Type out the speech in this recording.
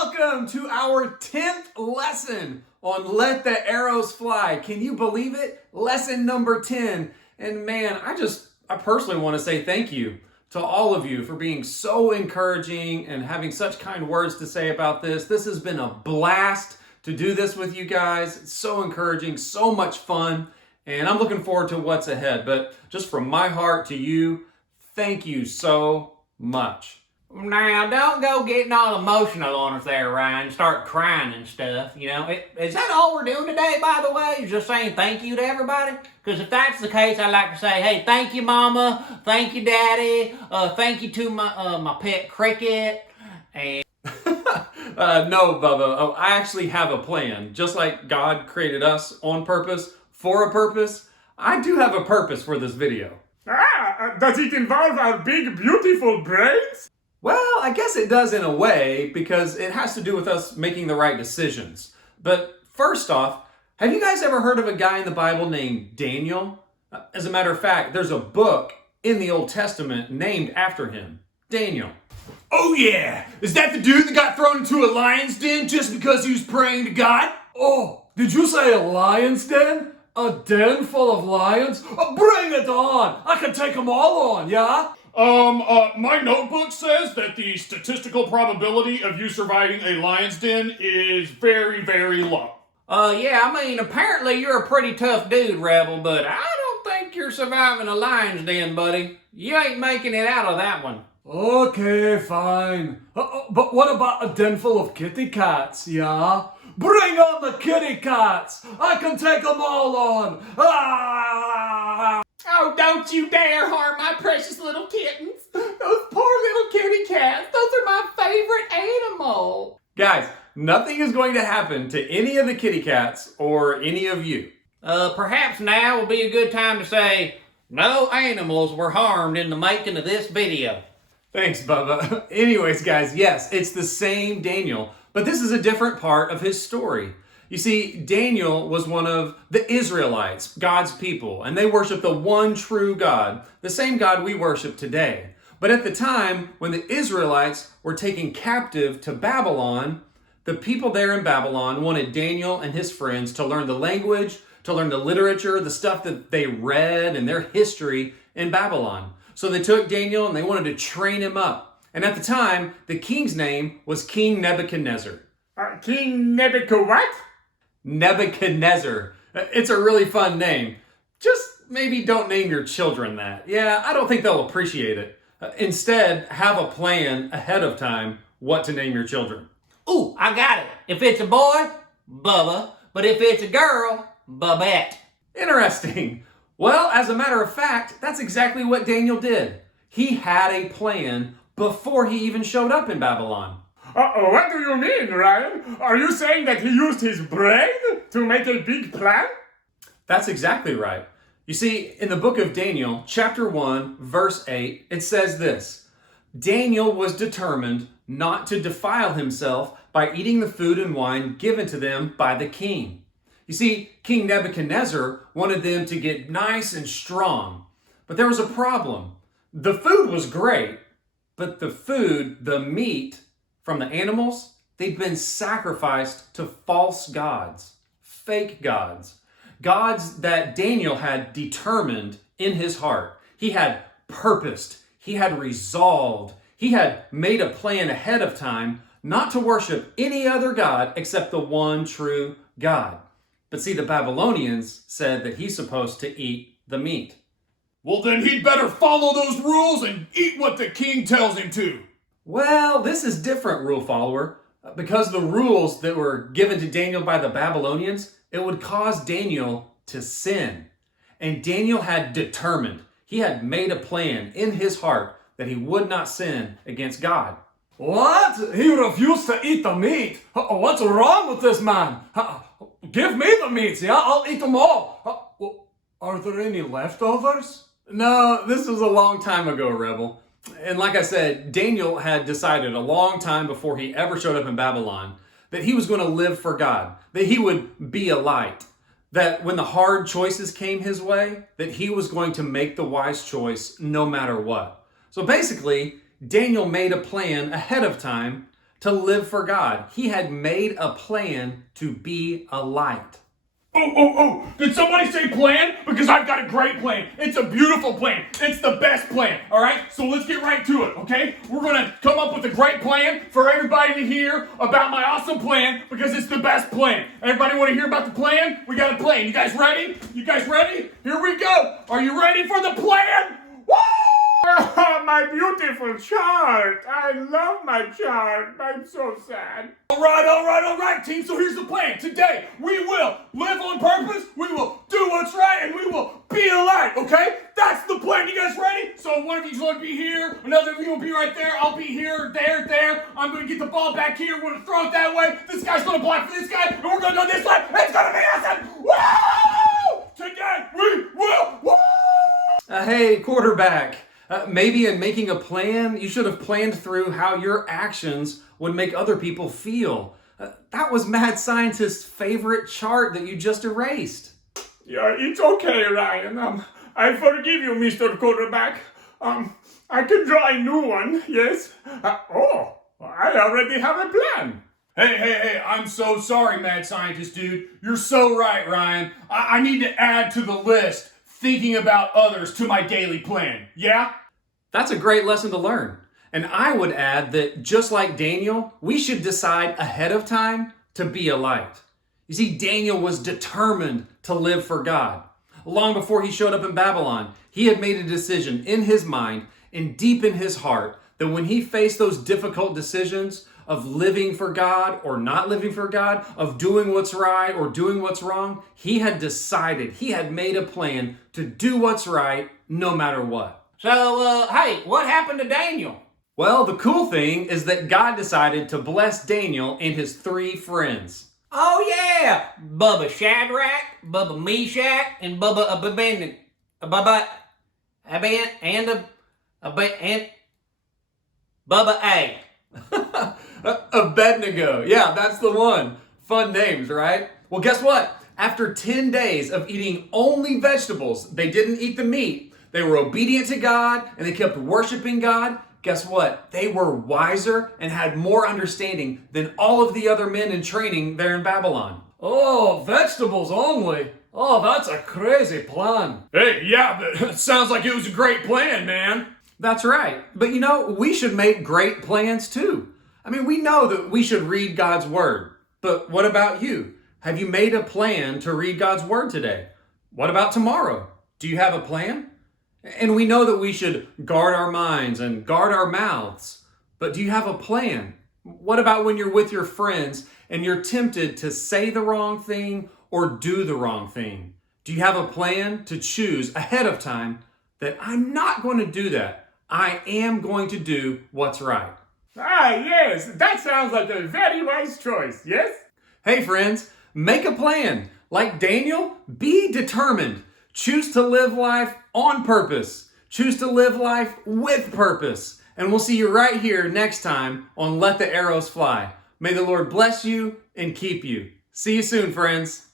Welcome to our 10th lesson on Let the Arrows Fly. Can you believe it? Lesson number 10. And man, I personally want to say thank you to all of you for being so encouraging and having such kind words to say about this. This has been a blast to do this with you guys. It's so encouraging, so much fun, and I'm looking forward to what's ahead. But just from my heart to you, thank you so much. Now, don't go getting all emotional on us there, Ryan. Start crying and stuff, you know. Is that all we're doing today, by the way? Is just saying thank you to everybody? Because if that's the case, I'd like to say, hey, thank you, Mama. Thank you, Daddy. Thank you to my pet cricket. And No, Bubba. I actually have a plan. Just like God created us on purpose, for a purpose, I do have a purpose for this video. Does it involve our big, beautiful brains? Well, I guess it does in a way, because it has to do with us making the right decisions. But first off, have you guys ever heard of a guy in the Bible named Daniel? As a matter of fact, there's a book in the Old Testament named after him, Daniel. Oh yeah! Is that the dude that got thrown into a lion's den just because he was praying to God? Oh, did you say a lion's den? A den full of lions? Bring it on! I can take them all on, yeah? My notebook says that the statistical probability of you surviving a lion's den is very, very low. yeah, I mean, apparently you're a pretty tough dude, Rebel, but I don't think you're surviving a lion's den, buddy. You ain't making it out of that one. Okay, fine. But what about a den full of kitty cats, yeah? Bring on the kitty cats! I can take them all on! Ah! Oh, don't you dare harm my precious little kittens. Those poor little kitty cats. Those are my favorite animal. Guys, nothing is going to happen to any of the kitty cats or any of you. Perhaps now will be a good time to say, no animals were harmed in the making of this video. Thanks, Bubba. Anyways, guys, yes, it's the same Daniel, but this is a different part of his story. You see, Daniel was one of the Israelites, God's people, and they worshiped the one true God, the same God we worship today. But at the time when the Israelites were taken captive to Babylon, the people there in Babylon wanted Daniel and his friends to learn the language, to learn the literature, the stuff that they read and their history in Babylon. So they took Daniel and they wanted to train him up. And at the time, the king's name was King Nebuchadnezzar. King Nebuchadnezzar what? Nebuchadnezzar. It's a really fun name. Just maybe don't name your children that. Yeah, I don't think they'll appreciate it. Instead, have a plan ahead of time what to name your children. Ooh, I got it. If it's a boy, Bubba. But if it's a girl, Babette. Interesting. Well, as a matter of fact, that's exactly what Daniel did. He had a plan before he even showed up in Babylon. What do you mean, Ryan? Are you saying that he used his brain to make a big plan? That's exactly right. You see, in the book of Daniel, chapter 1, verse 8, it says this: Daniel was determined not to defile himself by eating the food and wine given to them by the king. You see, King Nebuchadnezzar wanted them to get nice and strong. But there was a problem. The food was great, but the meat from the animals, they'd been sacrificed to false gods, fake gods, gods that Daniel had determined in his heart. He had purposed, he had resolved, he had made a plan ahead of time not to worship any other god except the one true God. But see, the Babylonians said that he's supposed to eat the meat. Well, then he'd better follow those rules and eat what the king tells him to. Well, this is different, rule follower. Because the rules that were given to Daniel by the Babylonians, it would cause Daniel to sin. And Daniel had determined, he had made a plan in his heart that he would not sin against God. What? He refused to eat the meat? What's wrong with this man? Give me the meats, yeah? I'll eat them all. Are there any leftovers? No, this was a long time ago, Rebel. And like I said, Daniel had decided a long time before he ever showed up in Babylon that he was going to live for God, that he would be a light, that when the hard choices came his way, that he was going to make the wise choice no matter what. So basically, Daniel made a plan ahead of time to live for God. He had made a plan to be a light. Oh, did somebody say plan? Because I've got a great plan. It's a beautiful plan. It's the best plan, all right? So let's get right to it, okay? We're going to come up with a great plan for everybody to hear about my awesome plan because it's the best plan. Everybody want to hear about the plan? We got a plan. You guys ready? You guys ready? Here we go. Are you ready for the plan? Woo! My beautiful chart. I love my chart. I'm so sad. All right, team. So here's the plan. Today, we will live on purpose. We will do what's right, and we will be a light, okay? That's the plan. You guys ready? So one of you's going to be here. Another of you will be right there. I'll be here, there. I'm going to get the ball back here. We're going to throw it that way. This guy's going to block for this guy, and we're going to go this way. It's going to be awesome. Woo! Today, we will. Woo! Hey, quarterback. Maybe in making a plan, you should have planned through how your actions would make other people feel. That was Mad Scientist's favorite chart that you just erased. Yeah, it's okay, Ryan. I forgive you, Mr. Quarterback. I can draw a new one, yes? I already have a plan. Hey, I'm so sorry, Mad Scientist, dude. You're so right, Ryan. I need to add to the list thinking about others to my daily plan, yeah? That's a great lesson to learn. And I would add that just like Daniel, we should decide ahead of time to be a light. You see, Daniel was determined to live for God. Long before he showed up in Babylon, he had made a decision in his mind and deep in his heart that when he faced those difficult decisions of living for God or not living for God, of doing what's right or doing what's wrong, he had decided, he had made a plan to do what's right no matter what. So, hey, what happened to Daniel? Well, the cool thing is that God decided to bless Daniel and his 3 friends. Oh yeah, Bubba Shadrach, Bubba Meshach, and Bubba Abednego. Bubba A. Abednego. Yeah, that's the one. Fun names, right? Well, guess what? After 10 days of eating only vegetables, they didn't eat the meat. They were obedient to God and they kept worshiping God. Guess what? They were wiser and had more understanding than all of the other men in training there in Babylon. Oh, vegetables only? Oh, that's a crazy plan. Hey, yeah, but it sounds like it was a great plan, man. That's right. But you know, we should make great plans too. I mean, we know that we should read God's word. But what about you? Have you made a plan to read God's word today? What about tomorrow? Do you have a plan? And we know that we should guard our minds and guard our mouths. But do you have a plan? What about when you're with your friends and you're tempted to say the wrong thing or do the wrong thing? Do you have a plan to choose ahead of time that I'm not going to do that? I am going to do what's right. Ah, yes, that sounds like a very wise choice, yes? Hey friends, make a plan. Like Daniel, be determined. Choose to live life on purpose. Choose to live life with purpose. And we'll see you right here next time on Let the Arrows Fly. May the Lord bless you and keep you. See you soon, friends.